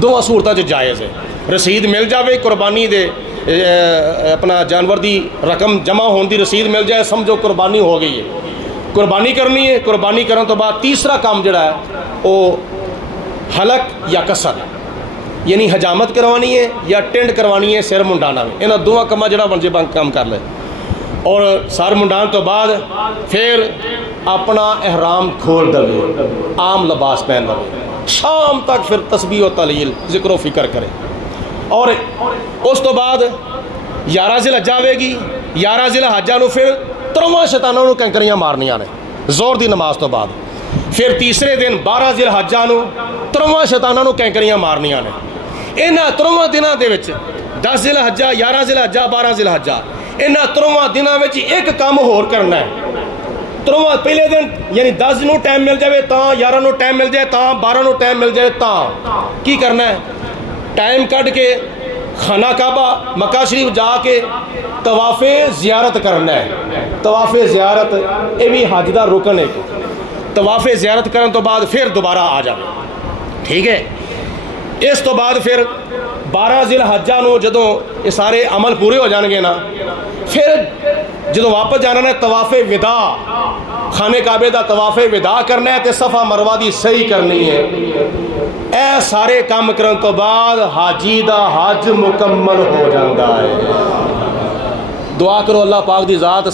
2 صورتاں چ جائز ہے، رسید مل جاوے قربانی دے اپنا جانور دی رقم جمع ہونے دی رسید مل جائے سمجھو قربانی ہو گئی ہے. قربانی کرنی ہے. قربانی کرنے تو بعد تیسرا کام جڑا ہے وہ حلق یا قصر یعنی حجامت کروانی ہے یا ٹینڈ کروانی ہے سر منڈانا میں. انہاں دونوں کما جڑا بن جے کام کر لے اور سر منڈان تو بعد پھر اپنا احرام کھول دے عام لباس پہن دے شام تک پھر تسبیح و تہلیل ذکر و فکر کرے. اور اس تو بعد 11 ذی الحجہ آئے گی. 11 ذی الحجہ نو پھر 13 شیطانوں نو کنکریاں مارنیاں نے زور دی نماز تو بعد. پھر تیسرے دن 12 ذی الحجہ نو 13 شیطانوں نو کنکریاں مارنیاں نے. انہاں 13 دناں دے وچ 10 ذی الحجہ 11 ذی الحجہ 12 ذی الحجہ انہاں 13 دناں وچ ایک کام ہور کرنا ہے. 13 پہلے دن یعنی 10 نو ٹائم مل جائے تاں 11 نو ٹائم مل جائے تاں 12 نو ٹائم مل جائے تاں کی کرنا ہے ٹائم کٹ کے خانہ کعبہ مکہ شریف جا کے طواف زیارت کرنا ہے. طواف زیارت یہ بھی حج دا رکن ہے. طواف زیارت کرن تو بعد پھر دوبارہ آ جائے. ٹھیک ہے. اس تو بعد پھر 12 ذی الحجہ نو جدوں یہ سارے عمل پورے ہو جان گے نا پھر جدوں واپس جانا ہے طواف وداع خانے کعبے دا طواف وداع کرنا ہے تے صفا مروہ دی صحیح کرنی ہے. اے سارے کام کرن تو بعد حاجی دا حج مکمل ہو جاتا ہے. دعا کرو اللہ پاک دی ذات